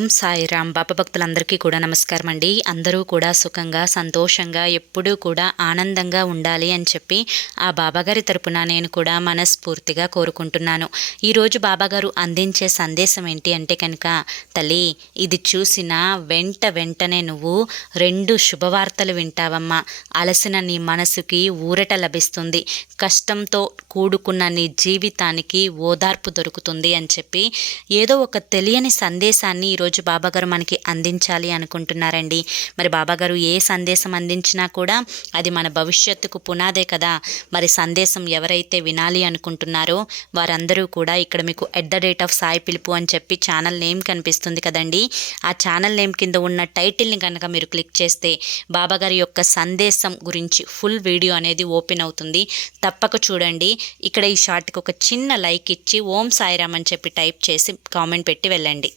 ఓం సాయిరామ్. బాబా భక్తులందరికీ కూడా నమస్కారం అండి. అందరూ కూడా సుఖంగా సంతోషంగా ఎప్పుడూ కూడా ఆనందంగా ఉండాలి అని చెప్పి ఆ బాబాగారి తరపున నేను కూడా మనస్ఫూర్తిగా కోరుకుంటున్నాను. ఈరోజు బాబాగారు అందించే సందేశం ఏంటి అంటే కనుక, తల్లి ఇది చూసిన వెంటనే నువ్వు 2 శుభవార్తలు వింటావమ్మా. అలసిన నీ మనసుకి ఊరట లభిస్తుంది, కష్టంతో కూడుకున్న నీ జీవితానికి ఓదార్పు దొరుకుతుంది అని చెప్పి ఏదో ఒక తెలియని సందేశాన్ని ఈరోజు బాబాగారు మనకి అందించాలి అనుకుంటున్నారండి. మరి బాబాగారు ఏ సందేశం అందించినా కూడా అది మన భవిష్యత్తుకు పునాదే కదా. మరి సందేశం ఎవరైతే వినాలి అనుకుంటున్నారో వారందరూ కూడా ఇక్కడ మీకు @సాయి పిలుపు అని చెప్పి ఛానల్ నేమ్ కనిపిస్తుంది కదండి. ఆ ఛానల్ నేమ్ కింద ఉన్న టైటిల్ని కనుక మీరు క్లిక్ చేస్తే బాబాగారి యొక్క సందేశం గురించి ఫుల్ వీడియో అనేది ఓపెన్ అవుతుంది. తప్పక చూడండి. ఇక్కడ ఈ షార్ట్కి ఒక చిన్న లైక్ ఇచ్చి ఓం సాయిరామ్ అని చెప్పి టైప్ చేసి కామెంట్ పెట్టి వెళ్ళండి.